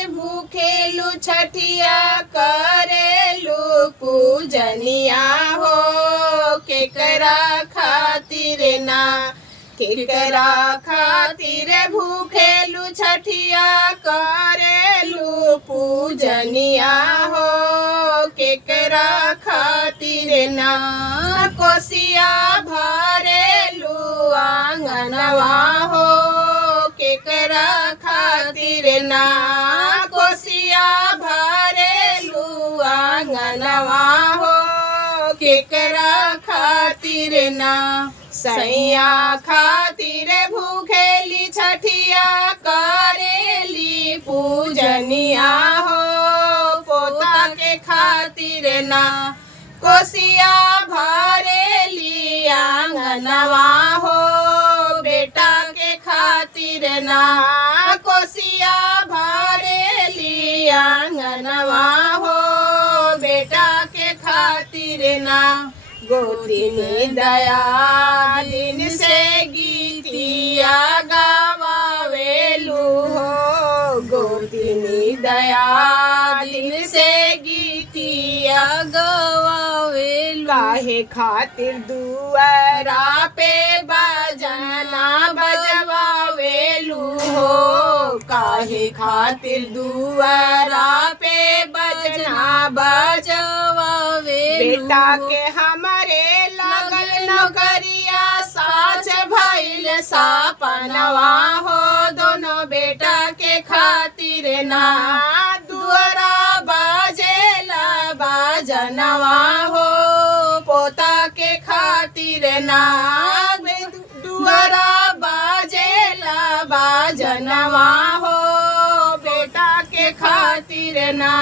खातिर भूखेलु छठिया करेलु पूजनिया हो केकरा खातिर ना केकरा खातिर भूखेलु छठिया करेलु पूजनिया हो केकरा खातिर ना कोसिया भरेलु आंगनवा हो केकरा खातिर ना कोसिया भरेलु आंगनवा हो केकरा खातिर ना सैया खातिर भूखेली छठिया करेली पूजनिया हो पोता के खातिर ना कोसिया भरेली आंगनवा हो बेटा के खातिर ना कोसिया भरेली आंगनवा हो बेटा के खातिर ना गोदिनी दया दिन से गीतिया गवावेलू हो गोदिनी दया दिन से गीतिया गवावेलू काहे खातिर दुआरा पे बजना बजवावेलू हो काहे खातिर दुआरा पे बजना बजवावेलू बेटा के हमारे लगल नौकरिया साच भइल सपनवा हो दोनों बेटा के खातिर ना दुआरा बाजेला बाजनवा हो पोता के खातिर ना दुआरा बाजेला बाजनवा हो बेटा के खातिर ना।